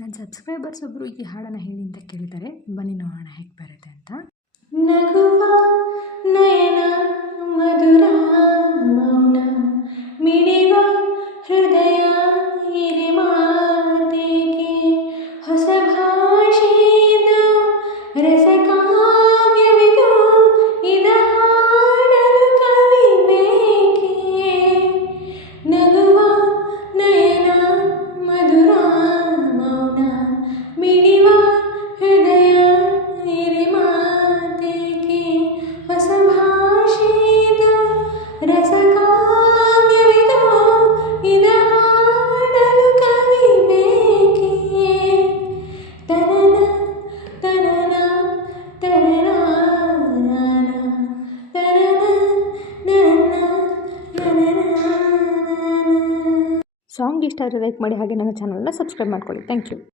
ನನ್ನ ಸಬ್ಸ್ಕ್ರೈಬರ್ಸ್ ಒಬ್ಬರು ಈ ಹಾಡನ್ನು ಹೇಳಿ ಅಂತ ಕೇಳಿದ್ದಾರೆ. ಬನ್ನಿ ನೋಡೋಣ ಹೇಗೆ ಬರುತ್ತೆ ಅಂತ. ನಗುವ ನಯನ ಮಧುರ ಮೌನ ಮಿಡಿವ ಹೃದಯ ಇರೆ ಮಾತಿಗೆ ಹೊಸ ಭಾಷೆದು ರಸಕಾವ್ಯವಿದು ಇದ ಹಾಡಲು ಕವಿ ಬೇಕೆ. ನಗುವ ನಯನ ಮಧುರ ಮೌನ ಮಿಡಿವ ಹೃದಯ ಇರೆ ಮಾತಿಗೆ ಹೊಸ ಭಾಷೆದು ರಸಕಾವ್ಯವಿದು ಇದ ಹಾಡಲು ಕವಿ ಬೇಕೆ. ತನನ ತನನ ತನನ ತನನ ನನ್ನ ಸಾಂಗ್ ಇಷ್ಟ ಆದರೆ ಲೈಕ್ ಮಾಡಿ, ಹಾಗೆ ನನ್ನ ಚಾನಲ್ನ ಸಬ್ಸ್ಕ್ರೈಬ್ ಮಾಡ್ಕೊಳ್ಳಿ. Thank you.